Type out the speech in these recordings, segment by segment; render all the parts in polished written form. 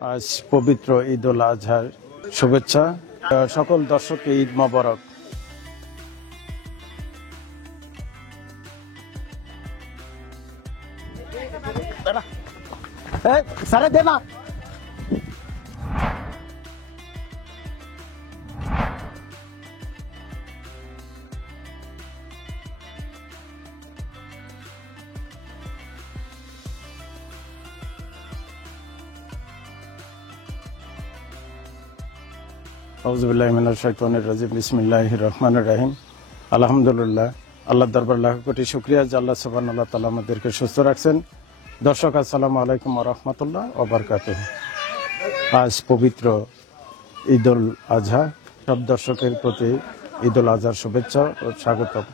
আজ পবিত্র ঈদ উল আজহার শুভেচ্ছা। সকল দর্শককে ঈদ মোবারক। সারা দে না। আউযুবিল্লাহি মিনাশ শাইতানির রাজিম। বিসমিল্লাহির রহমানির রহিম। আলহামদুলিল্লাহ, আল্লাহর দরবার লাখ কোটি শুকরিয়া যে আল্লাহ সুবহানাহু ওয়া তাআলা আমাদেরকে সুস্থ রাখছেন। দর্শক, আসসালামু আলাইকুম ওয়া রাহমাতুল্লাহ ওয়া বারাকাতুহু। আজ পবিত্র ঈদ উল আজহা। সব দর্শকের প্রতি ঈদ উল আজহার শুভেচ্ছা ও স্বাগতম।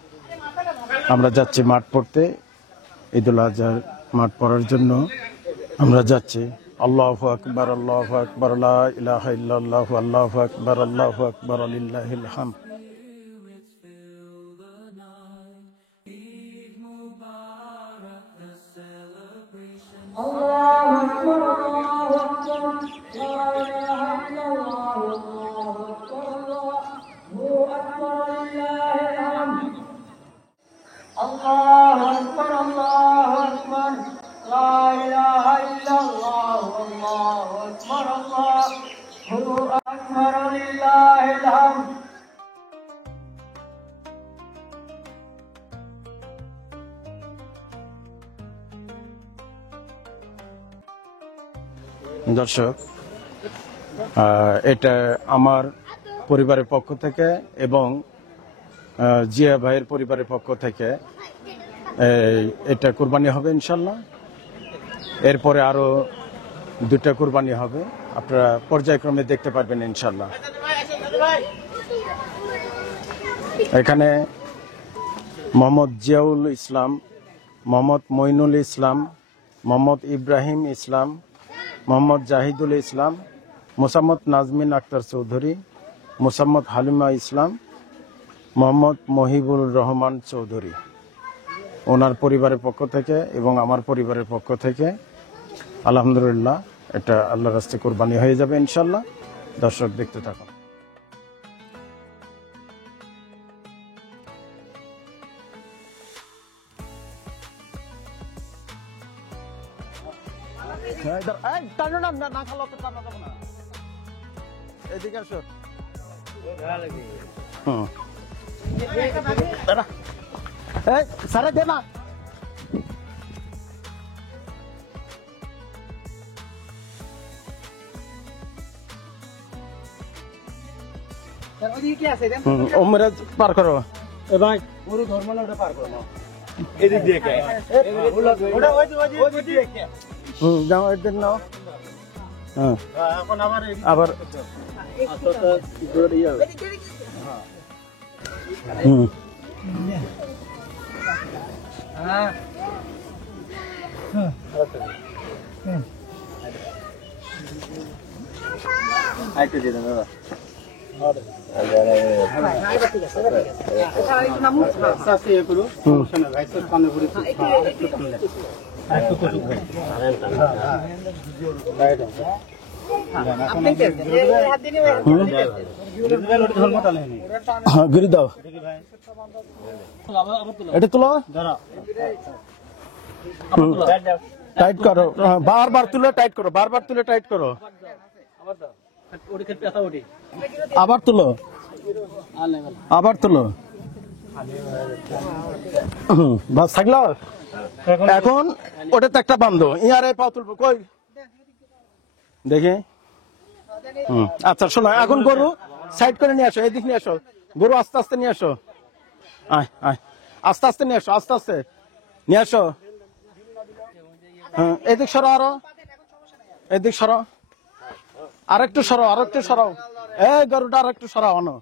আমরা যাচ্ছি মাঠ পড়তে। ঈদ উল আজহার মাঠ পড়ার জন্য আমরা যাচ্ছি। আল্লাহু আকবার, আল্লাহু আকবার, লা ইলাহা ইল্লাল্লাহু, আল্লাহু আকবার, আল্লাহু আকবার, লিল্লাহিল হামদ। দর্শক, এটা আমার পরিবারের পক্ষ থেকে এবং জিয়া ভাইয়ের পরিবারের পক্ষ থেকে এটা কুরবানি হবে ইনশাল্লাহ। এরপরে আরো দুটা কুরবানি হবে, আপনারা পর্যায়ক্রমে দেখতে পারবেন ইনশাল্লাহ। এখানে মোহাম্মদ জিয়াউল ইসলাম, মোহাম্মদ মঈনুল ইসলাম, মোহাম্মদ ইব্রাহিম ইসলাম, মোহাম্মদ জাহিদুল ইসলাম, মোসাম্মদ নাজমিন আক্তার চৌধুরী, মোসাম্মদ হালিমা ইসলাম, মোহাম্মদ মহিবুর রহমান চৌধুরী, ওনার পরিবারের পক্ষ থেকে এবং আমার পরিবারের পক্ষ থেকে আলহামদুলিল্লাহ এটা আল্লাহর রাস্তে কুরবানি হয়ে যাবে ইনশাল্লাহ। দর্শক, দেখতে থাকুন। এদিকে আসো। সারা দে না। ওমরা পার করো। ভাই পুরো ধর্ম না ওটা পার করো। এদিক দিয়ে কে? ওটা ওই দিয়ে কে? যাও এদিক নাও। হ্যাঁ, এখন আবার গিরি দাও। এটা তুলো, টাইট করো, বারবার তুলে টাইট করো, বারবার তুলে টাইট করো, আবার তুলো, আবার তুলো। বাস থাকলো। এখন ওটাতে একটা বান্ধো, ইয়ারে পা তুলবো কই দেখি। আচ্ছা শোনো, এখন গরু সাইড করে নিয়ে আসো, এদিক নিয়ে আসো, গরু আস্তে আস্তে নিয়ে আসো, আস্তে আস্তে নিয়ে আসো, আস্তে আস্তে নিয়ে আসো। হ্যাঁ, এদিক সরো, আরো এদিক সরো, আরেকটু সরো, আরেকটু সরাও, এই গরুটা আরেকটু সরাও। আনো,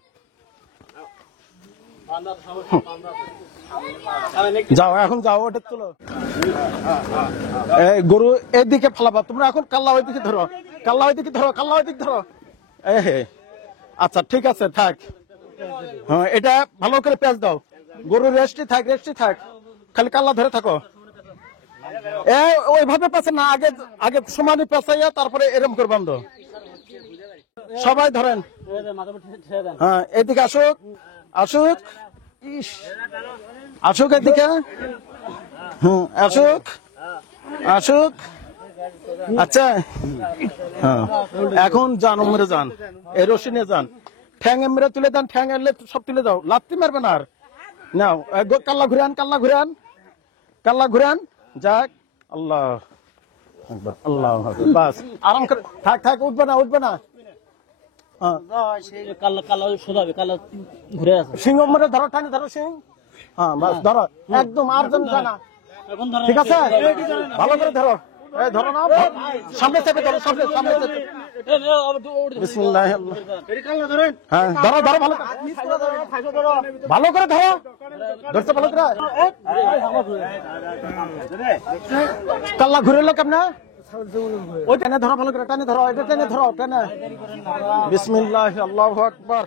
যাও, এখন যাও, ওটা তুলো। এই গরু এদিকে ফেলাবা তোমরা, এখন কাল্লা ওইদিকে ধরো, কাল্লা ওইদিকে ধরো, কাল্লা ওইদিকে ধরো। আচ্ছা ঠিক আছে, থাক। হ্যাঁ, এটা ভালো করে পেঁচ দাও। গরু রেস্টে থাক, রেস্টে থাক, খালি কাল্লা ধরে থাকো। ওইভাবে পেছে না, আগে আগে সমানে পেঁচাইয়া তারপরে এরম করে বান্ধ। সবাই ধরেন, হ্যাঁ এদিকে আসুক, আসুক, আসুক এদিকে, আসুক, আসুক। আচ্ছা, হ্যাঁ এখন যান, উমরে যান, এই রশি নিয়ে যান, ঠ্যাং এমরে তুলে দেন, ঠ্যাং এলে সব তুলে দাও, লাত্তি মারবেন আর নাও। কাল্লা ঘুরান, কাল্লা ঘুরান, কাল্লা ঘুরান, যাক। আল্লাহ আকবার, আল্লাহ আকবার, বাস আরাম করে থাক, থাক, উঠবে না, উঠবে না। সিংহ মরে ধরো, টানে ধরো সিং, হ্যাঁ বাস ধরো একদম, আর জন জানা, ঠিক আছে, ভালো করে ধরো, এই ধরো না, সামনে থেকে ধরো, সামনে সামনে থেকে। বিসমিল্লাহ, হ্যাঁ ধরো ধরো, ভালো ভালো করে ধরো, ধরতে ভালো করে। কাল্লা ঘুরে এলো কেমন, ওই টেনে ধরো, ভালো করে টেনে ধরো, এটা টেনে ধরো, টেনে। বিসমিল্লাহ, আল্লাহু আকবার।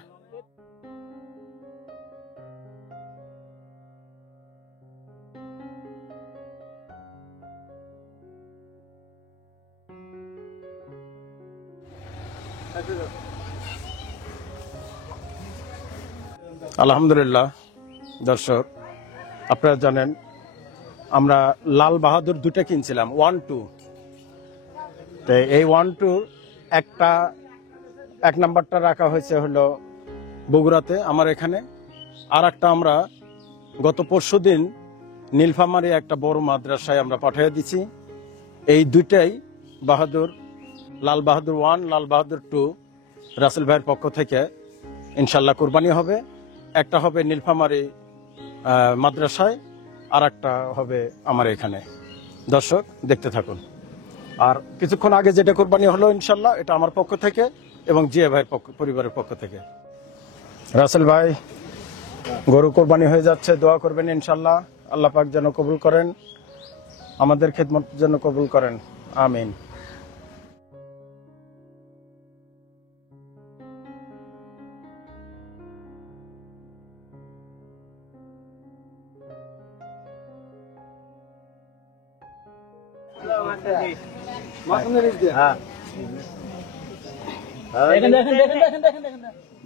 আলহামদুলিল্লাহ। দর্শক, আপনারা জানেন আমরা লাল বাহাদুর দুটো কিনছিলাম, 1-2। তো এই 1-2 একটা, এক নাম্বারটা রাখা হয়েছে হলো বগুড়াতে আমার এখানে, আর একটা আমরা গত পরশুদিন নীলফামারী একটা বড় মাদ্রাসায় আমরা পাঠিয়ে দিছি। এই দুইটাই বাহাদুর, লাল বাহাদুর 1, লাল বাহাদুর 2 রাসেল ভাইয়ের পক্ষ থেকে ইনশাল্লাহ কুরবানি হবে। একটা হবে নীলফামারী মাদ্রাসায়, আর একটা হবে আমার এখানে। দর্শক দেখতে থাকুন। আর কিছুক্ষণ আগে যেটা কুরবানি হলো ইনশাল্লাহ, এটা আমার পক্ষ থেকে এবং জিয়া ভাইয়ের পরিবারের পক্ষ থেকে। রাসেল ভাই, গরু কোরবানি হয়ে যাচ্ছে, দোয়া করবেন ইনশাল্লাহ, আল্লাহ পাক যেন কবুল করেন, আমাদের খেদমত যেন কবুল করেন, আমিন।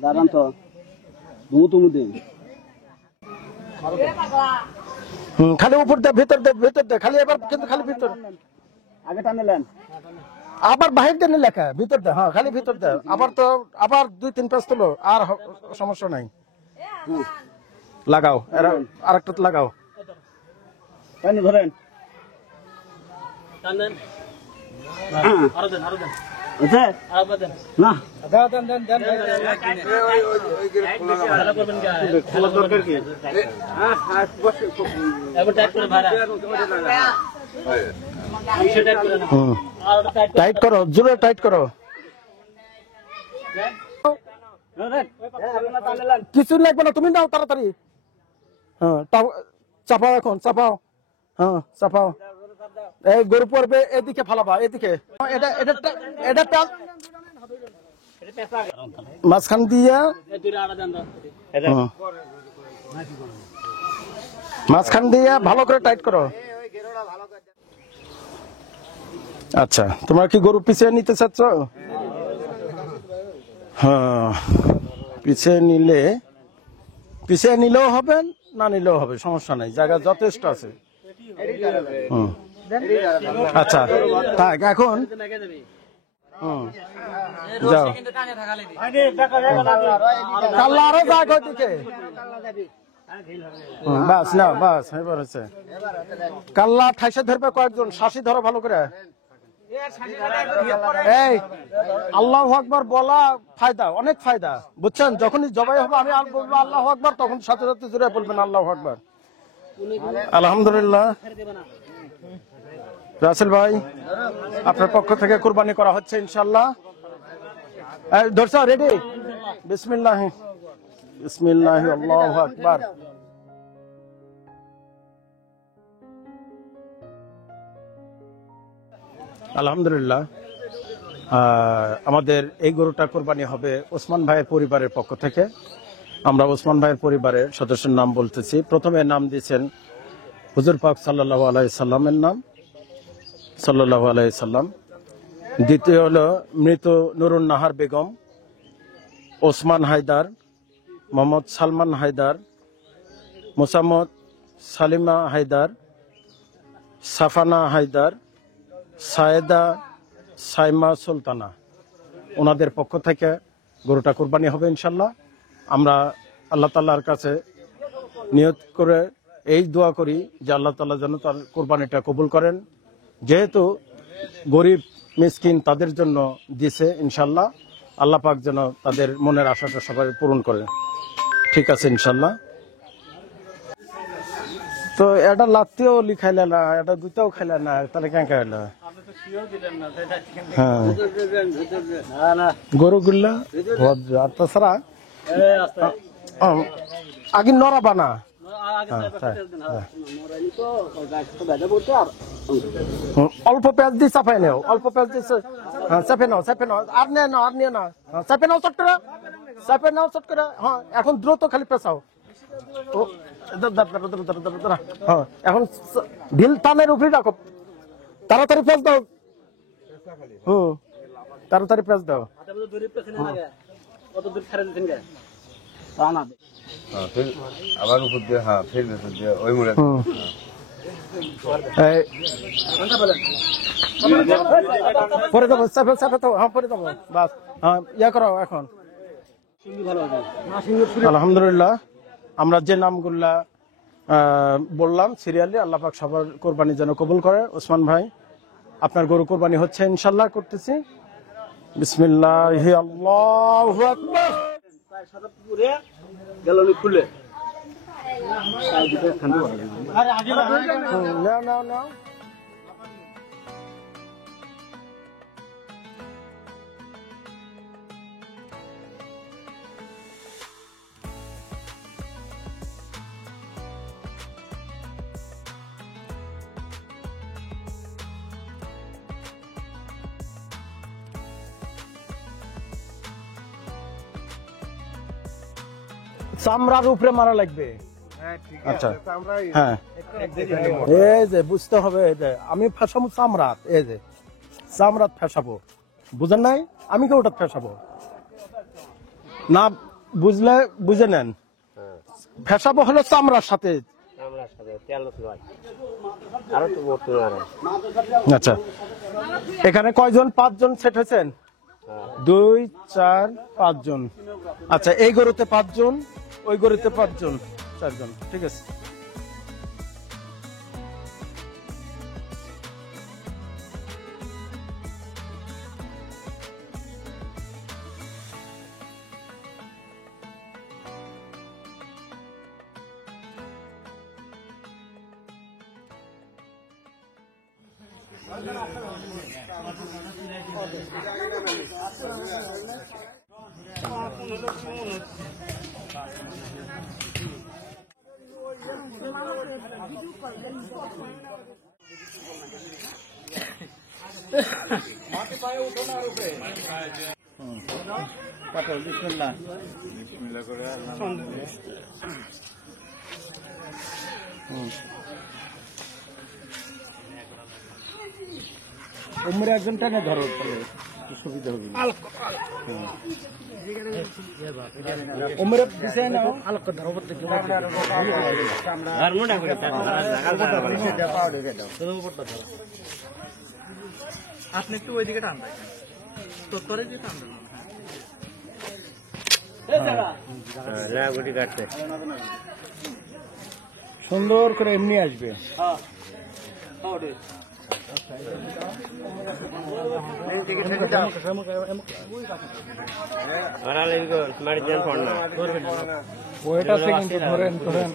দাঁড়ান তো, খালি উপর দে, ভিতর দে, ভিতর দে, খালি এবার কিন্তু খালি ভিতর, আগে টানেলেন, আবার বাহির দেন লেখা, ভিতর দে, হ্যাঁ খালি ভিতর দে, আবার তো আবার 2-3 পেজ তোলো, আর সমস্যা নাই, লাগাও, আর একটা লাগাও, ধরেন না, টাইট করো, জোরে টাইট করো, কিছু লাগবে না, তুমি নাও তাড়াতাড়ি, হ্যাঁ চাপাও, এখন চাপাও, হ্যাঁ চাপাও, এই গরু পড়বে, এদিকে ফালাবা, এদিকে, এটা এটা এটা মাঝখান দিয়া, মাঝখান দিয়া ভালো করে টাইট করো। আচ্ছা, তোমরা কি গরু পিছিয়ে নিতে চাচ্ছ? হ্যাঁ, পিছিয়ে নিলেও হবে, না নিলেও হবে, সমস্যা নাই, জায়গা যথেষ্ট আছে। আচ্ছা থাক, এখন যাও, কাল্লা আরো যাক ওইদিকে, বাস না, বাস এবার হচ্ছে, কাল্লা ঠাইসে ধরবে কয়েকজন, শাসি ধরো ভালো করে। এই আল্লাহু আকবার বলা ফায়দা, অনেক ফায়দা, বুঝছেন? যখনই জবাই হবে আমি বলবো আল্লাহু আকবার, তখন সাথে সাথে জোরে বলবেন আল্লাহু আকবার। আলহামদুলিল্লাহ। রাসেল ভাই, আপনার পক্ষ থেকে কুরবানি করা হচ্ছে ইনশাল্লাহ। ধরছো, রেডি? বিসমিল্লাহ, বিসমিল্লাহ, আল্লাহু আকবার। আলহামদুলিল্লাহ। আমাদের এই গরুটা কোরবানি হবে ওসমান ভাইয়ের পরিবারের পক্ষ থেকে। আমরা ওসমান ভাইয়ের পরিবারের সদস্যের নাম বলতেছি। প্রথমে নাম দিয়েছেন হুজুর পাক সাল্লাল্লাহু আলাইহি সাল্লামের নাম, সাল্লাল্লাহু আলাইহি সাল্লাম। দ্বিতীয় হলো মৃত নুরুন নাহার বেগম, ওসমান হায়দার, মোহাম্মদ সালমান হায়দার, মোসাম্মদ সালিমা হায়দার, সাফানা হায়দার, সায়েদা সাইমা সুলতানা। ওনাদের পক্ষ থেকে গরুটা কোরবানি হবে ইনশাল্লাহ। আমরা আল্লাহ তাআলার কাছে নিয়ত করে এই দোয়া করি যে আল্লাহ তাআলা যেন তার কোরবানিটা কবুল করেন। যেহেতু গরিব মিসকিন তাদের জন্য দিছে, ইনশাল্লাহ আল্লাহ পাক যেন তাদের মনের আশাটা সবাই পূরণ করেন। ঠিক আছে ইনশাল্লাহ। তো এটা লাত্তিও লিখাইলে না, এটা দুটাও খাইলে না, তাহলে কেন খাইলে? হ্যাঁ গরুগুলা আর তাছাড়া আগে নড়াবা না। অল্প পেঁয়াজ দিয়ে চাপাই নেও, অল্প পেঁয়াজ দিয়ে চাপে নাও, চাপে নাও, আর নিয়ে নাও, আর নিয়ে নাও, চাপে নাও চট করে, চাপে নাও চট করে। হ্যাঁ এখন দ্রুত খালি পেঁচাও। এখন ঢিল টানের উপরে রাখো, তাড়াতাড়ি পেঁচ দাও। তাড়াতাড়ি পেঁচ দাও। আবার উপর দিয়ে ফের ভেতর দিয়ে ওই মুড়ে পরে দেবো, চাপে চাপে তো। হ্যাঁ পরে দেবো, বাস। হ্যাঁ ইয়া করো এখন। আলহামদুলিল্লাহ, আমরা যে নামগুলা বললাম সিরিয়ালি, আল্লাহ পাক সবার কোরবানি যেন কবুল করে। ওসমান ভাই, আপনার গরু কোরবানি হচ্ছে ইনশাল্লাহ, করতেছি। বিসমিল্লাহি আল্লাহু আকবার। নাও নাও নাও। চামড়ার উপরে মারা লাগবে। আচ্ছা হ্যাঁ, এই যে বুঝতে হবে, এই যে আমি ফেসাবো চামড়াত, এই যে চামড়াত ফেসাবো, বুঝেন নাই? আমি কেউ ওটা ফেসাবো না, বুঝলে বুঝে নেন। ফেসাবো হলো চামড়ার সাথে। আচ্ছা, এখানে কয়জন? 5 জন সেট হয়েছেন? 2 4 5 জন। আচ্ছা, এই গরুতে 5 জন, ওই গরুতে 5 জন, 4 জন। ঠিক আছে। উমরে একজন টানে ধরো, সুবিধা হবে। উমরে দিছে না, আলোক ধরো প্রত্যেক। আপনি একটু ওইদিকে টান দেন, তোরে দিয়ে টান দেন। সুন্দর করে এমনি আসবে। ওইটা কিন্তু ধরেন ধরেন।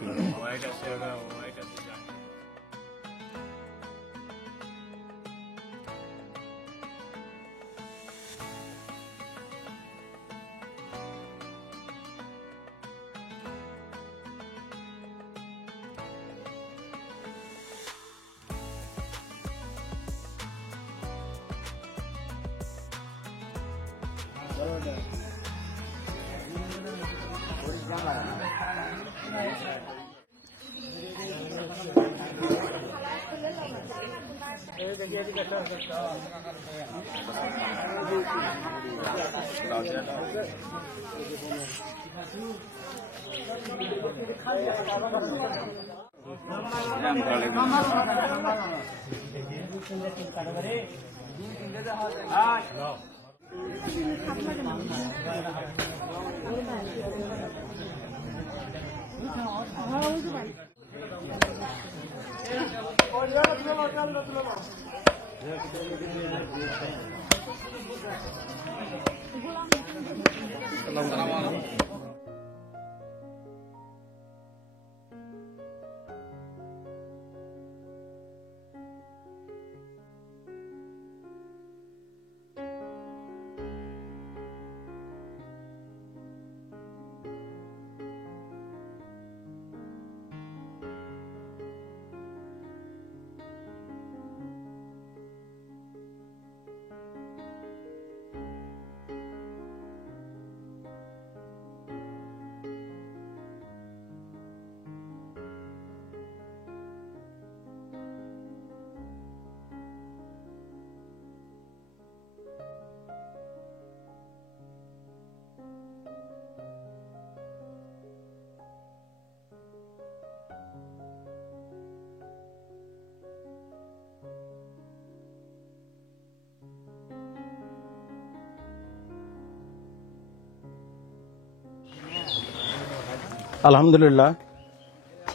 আলহামদুলিল্লাহ,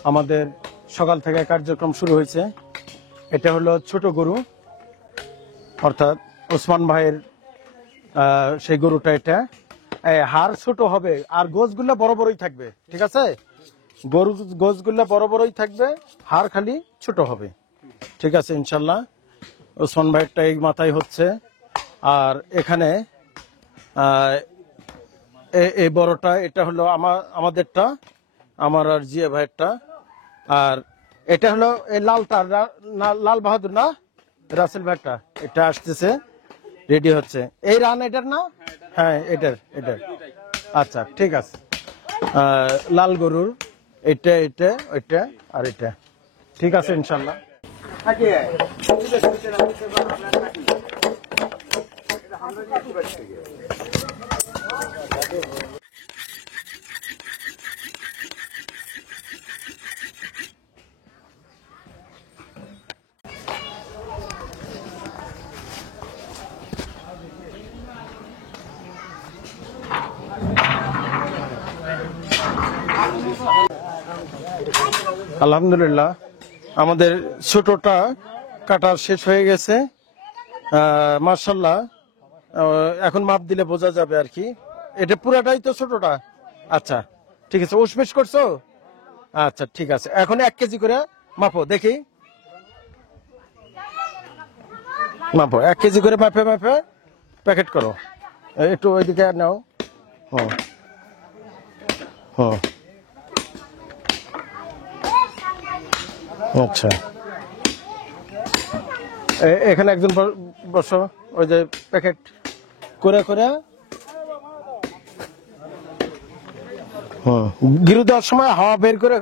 আমাদের সকাল থেকে কার্যক্রম শুরু হয়েছে। এটা হলো ছোট গরু, অর্থাৎ ওসমান ভাইয়ের সেই গরুটা। এটা হাড় ছোট হবে আর গোছগুলো বড় বড়ই থাকবে, ঠিক আছে? গরু গোছগুলো বড় বড়ই থাকবে, হাড় খালি ছোট হবে, ঠিক আছে ইনশাল্লাহ। ওসমান ভাইয়েরটা এই মাথায় হচ্ছে। আর এখানে এই বড়টা, এটা হলো আমাদেরটা, আমার আর জিয়া ভাইয়েরটা। আর এটা হলো এই লালটা, লাল বাহাদুর না, রাসেল ভাইয়েরটা। এটা আসতেছে, রেডি হচ্ছে। এই রান এটার না? হ্যাঁ, এটার। আচ্ছা, ঠিক আছে। লাল গরুর এটা, ওইটা আর এটা, ঠিক আছে ইনশাল্লাহ। আলহামদুলিল্লাহ, আমাদের ছোটটা কাটা শেষ হয়ে গেছে মাশাআল্লাহ। এখন মাপ দিলে বোঝা যাবে আর কি। এটা পুরাটাই তো ছোটটা? আচ্ছা, ঠিক আছে। উসমেশ করছো? আচ্ছা, ঠিক আছে। এখন 1 কেজি করে মাপো দেখি, মাপো 1 কেজি করে মাপে প্যাকেট করো। একটু ওইদিকে নাও। আচ্ছা, এখানে একজন বসো। ওই যে প্যাকেট করে গিরু দেওয়ার সময় হাওয়া বের করে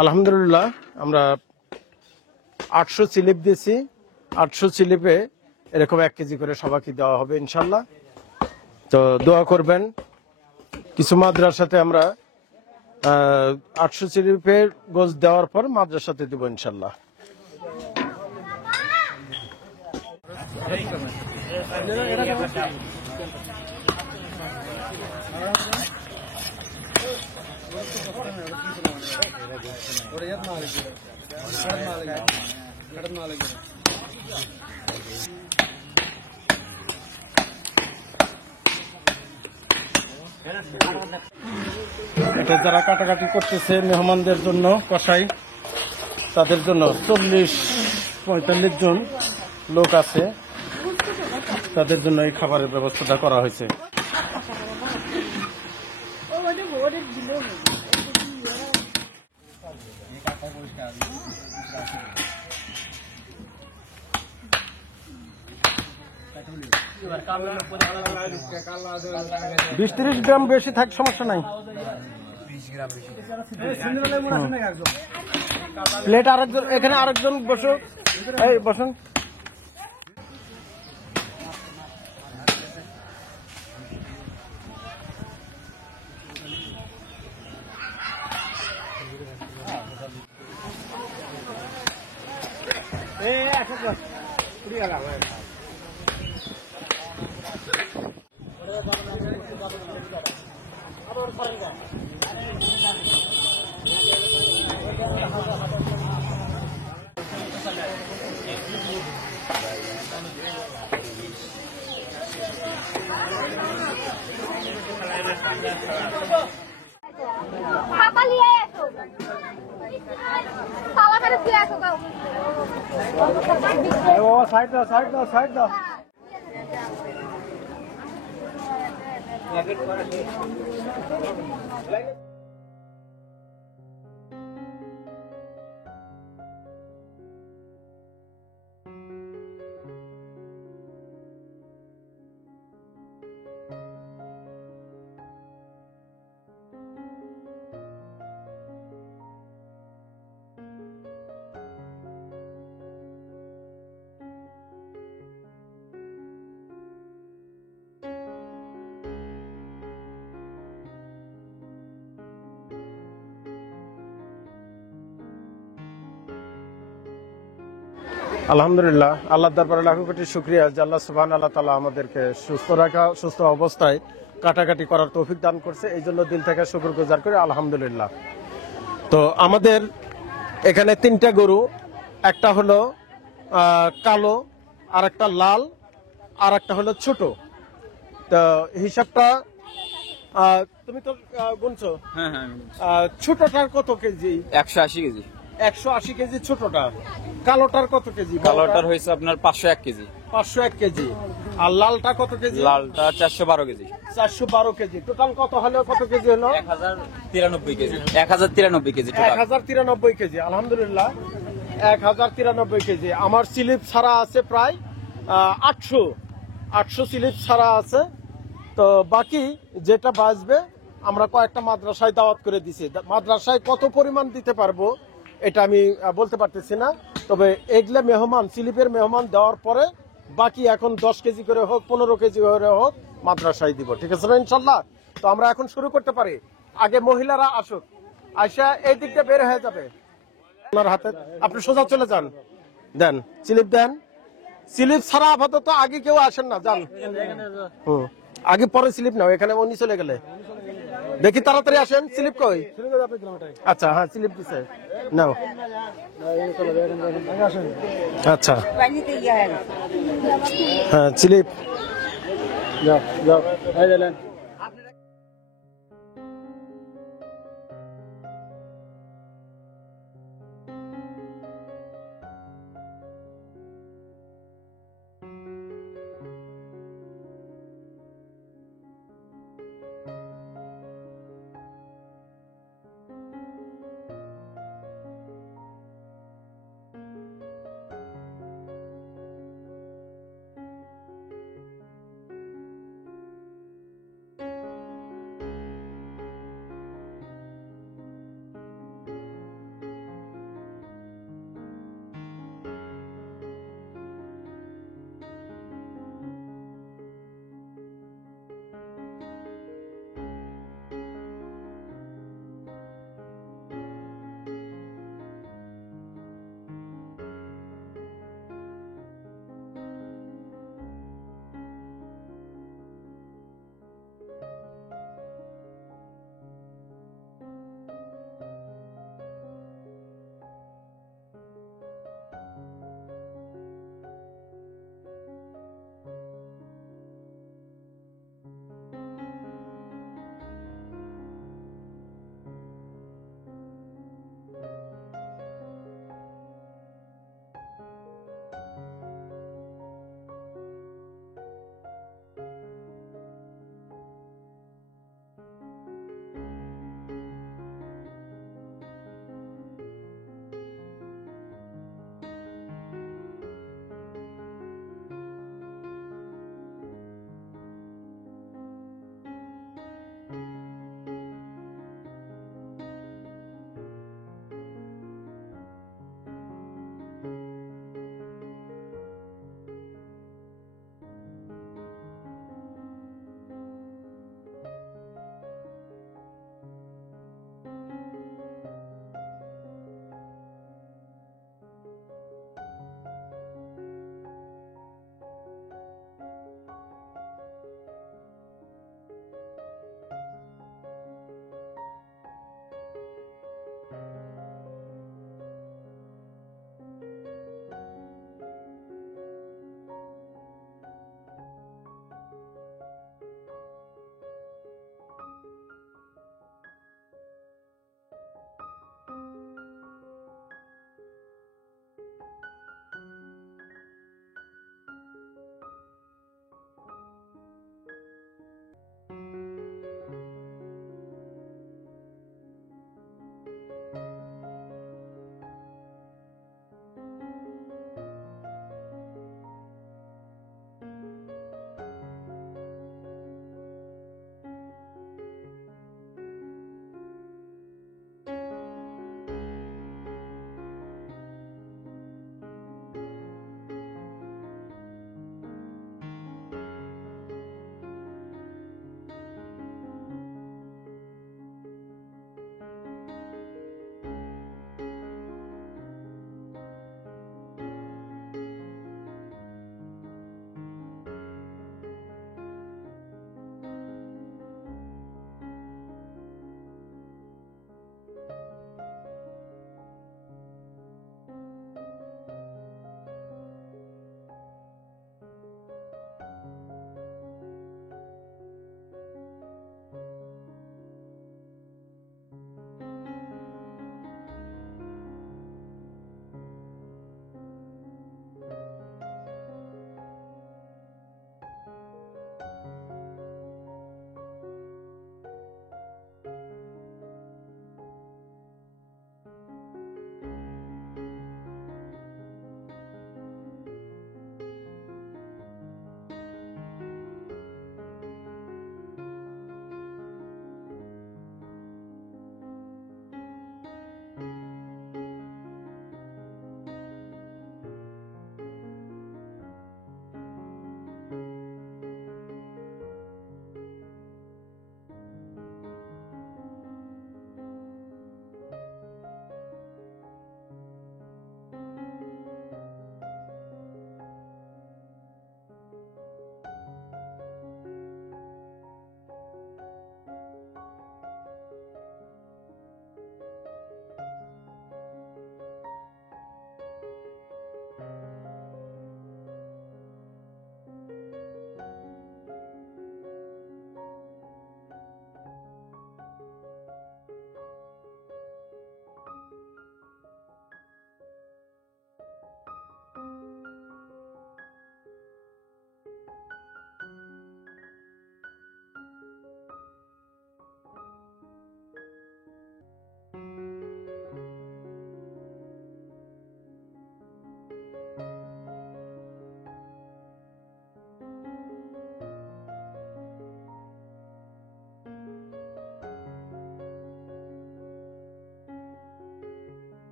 আলহামদুলিল্লাহ, আমরা 800 স্লিপ দিয়েছি। 800 স্লিপে এরকম 1 কেজি করে সবাইকে দেওয়া হবে ইনশাল্লাহ। তো দোয়া করবেন। কিছু মাদ্রাসাতে আমরা 800 স্লিপের গোছ দেওয়ার পর মাদ্রাসাতে দেবো ইনশাল্লাহ। এটা যারা কাটাকাটি করতেছে মেহমানদের জন্য, কসাই, তাদের জন্য 40-45 জন লোক আছে, তাদের জন্য এই খাবারের ব্যবস্থাটা করা হয়েছে। বিশ 30 গ্রাম বেশি থাক, সমস্যা নাই। প্লেট আরেকজন, এখানে আরেকজন বসো, এই বসুন। Papa lihat itu. Salah kan dia itu kau. Side দাও, সাইড দাও, সাইড দাও। আলহামদুলিল্লাহ, আল্লাহ দরবারে লাখো কোটি শুকরিয়া যে আল্লাহ সুবহানাহু ওয়া তাআলা আমাদেরকে সুস্থ রাখা, সুস্থ অবস্থায় কাটাকাটি করার তৌফিক দান করছে। এই জন্য দিল থেকে শুকরগুজার করি, আলহামদুলিল্লাহ। তো আমাদের এখানে 3টা গরু, একটা হলো কালো, আর একটা লাল, আর একটা হলো ছোট। তো হিসাবটা তুমি তো গুনছো? হ্যাঁ হ্যাঁ, ছোটটার কত কেজি? 180 কেজি। 180 কেজি ছোটটা। কালোটার কত কেজি? কালোটার হয়েছে আপনার 501 কেজি। 501 কেজি। আর লালটা কত কেজি? লালটা 412 কেজি। 412 কেজি। টোটাল কত হলো, কত কেজি হলো? 1093 কেজি। 1093 KG total. 1093 কেজি। আলহামদুলিল্লাহ, 1093 কেজি। আমার স্লিপ ছাড়া আছে প্রায় 800 স্লিপ ছাড়া আছে। তো বাকি যেটা বাঁচবে আমরা কয়েকটা মাদ্রাসায় দাওয়াত করে দিছি। মাদ্রাসায় কত পরিমাণ দিতে পারবো এটা আমি বলতে পারতেছি না। তবে এগুলা মেহমান, স্লিপের মেহমান দেওয়ার পরে বাকি এখন 10 কেজি করে হোক, 15 কেজি করে হোক, মাদ্রাসায় দিব। ঠিক আছে না ইনশাল্লাহ? তো আমরা এখন শুরু করতে পারি। আগে মহিলারা আসুক, আয়সা এই দিকটা বের হয়ে যাবে। আপনার হাতে, আপনি সোজা চলে যান, দেন স্লিপ দেন। স্লিপ ছাড়া আপাতত আগে কেউ আসেন না, যান। আগে পরে স্লিপ নাও, এখানে উনি চলে গেলে দেখি, তাড়াতাড়ি আসেন। স্লিপ কই? আচ্ছা, হ্যাঁ স্লিপ দিছে, নাও। আচ্ছা, হ্যাঁ স্লিপ যাও যাও, এই দিলেন।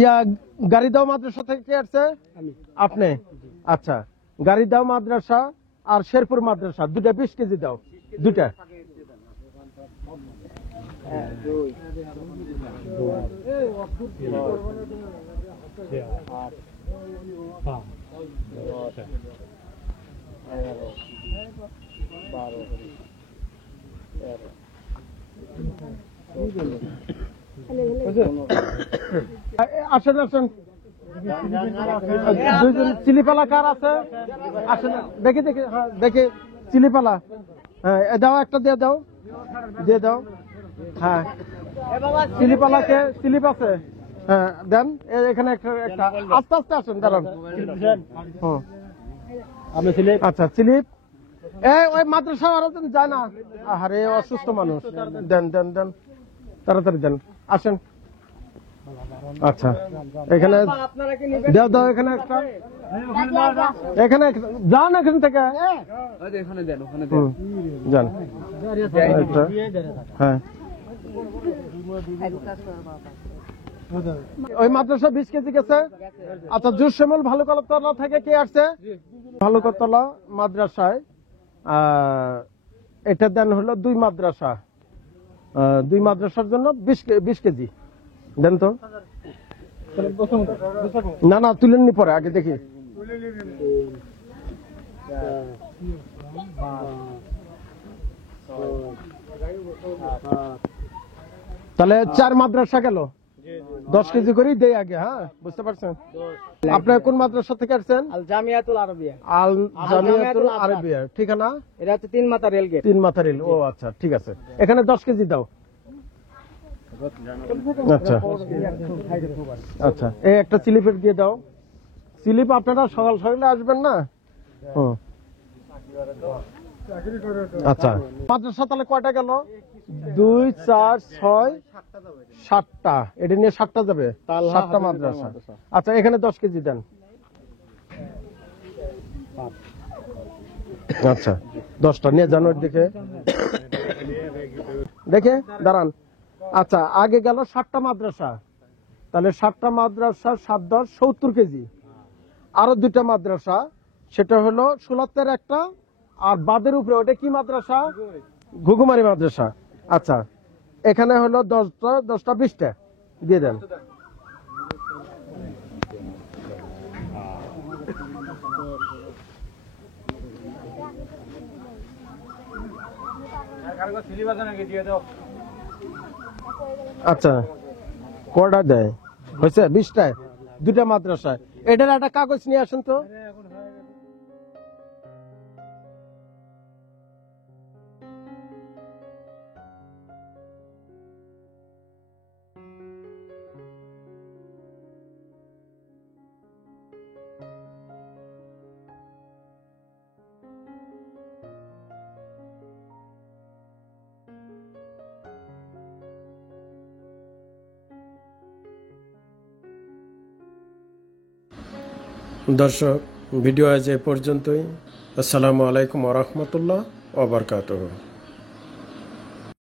ইয়া গাড়িদাও মাদ্রাসা থেকে কে আসছে? আপনি। আচ্ছা, গাড়িদাও মাদ্রাসা আর শেরপুর মাদ্রাসা দুটা 20 কেজি দাও, দুটা। আসেন আসেন, দুইজন চিলিপালা কার আছে? আসেন, দেখি দেখি, হ্যাঁ দেখি চিলিপালা। হ্যাঁ দাও, একটা দিয়ে দাও, দিয়ে দাও। হ্যাঁ চিলিপালাকে, স্লিপ আছে? হ্যাঁ দেন, এখানে একটা একটা। আস্তে আস্তে আসেন, দাঁড়ান। আচ্ছা স্লিপ। ওই মাদ্রাসা ওরা যায় না, আরে অসুস্থ মানুষ। দেন দেন দেন, তাড়াতাড়ি দেন, আসেন। আচ্ছা এখানে দাও দাও, এখানে একটা, এখানে যান, এখান থেকে যান। হ্যাঁ ওই মাদ্রাসা 20 কেজি গেছে। আচ্ছা জুসমল ভালুকাতলা থেকে কে আসছে? ভালুকাতলা মাদ্রাসায় এটা দেন হলো 2 মাদ্রাসা, 2 মাদ্রাসার জন্য 20 কেজি দেন তো। না না তুলেননি, পরে আগে দেখি। তাহলে 4 মাদ্রাসা গেল, 10 কেজি করেই দেই আগে। হ্যাঁ বুঝতে পারছেন। আপনি কোন মাদ্রাসা থেকে আসছেন? আল জামিয়াতুল আরবিয়া। আল জামিয়াতুল আরবিয়া, ঠিকানা? এটা হচ্ছে 3 মাথা রেল গেট। 3 মাথা রেল। ও আচ্ছা ঠিক আছে, এখানে 10 কেজি দাও। আচ্ছা আচ্ছা, এই একটা স্লিপের দিয়ে দাও। স্লিপ আপনারা সকাল সকালে আসবেন না? আচ্ছা মাদ্রাসা তাহলে কয়টা গেল? 2 4 6 7টা, এটা নিয়ে 7টা যাবে, 7টা মাদ্রাসা। আচ্ছা এখানে 10 কেজি দেন। আচ্ছা 10টা নিয়ে যান, ওর দিকে দেখে দাঁড়ান। আচ্ছা আগে গেল 7টা মাদ্রাসা, তাহলে 7টা মাদ্রাসা 7 10 70 কেজি। আরো 2টা মাদ্রাসা, সেটা হলো 76 একটা, আর বাদের উপরে ওটা কি মাদ্রাসা? ঘুঘুমারি মাদ্রাসা। আচ্ছা এখানে হলো 10টা 20টা দিয়ে দেন। আচ্ছা কটা দেয়? হয়েছে 20টায় 2টা মাদ্রাসায়। এটার একটা কাগজ নিয়ে আসেন তো। দর্শক ভিডিও আজ এ পর্যন্তই। আসসালামু আলাইকুম ওয়া রাহমাতুল্লাহ ওয়া বারাকাতুহু।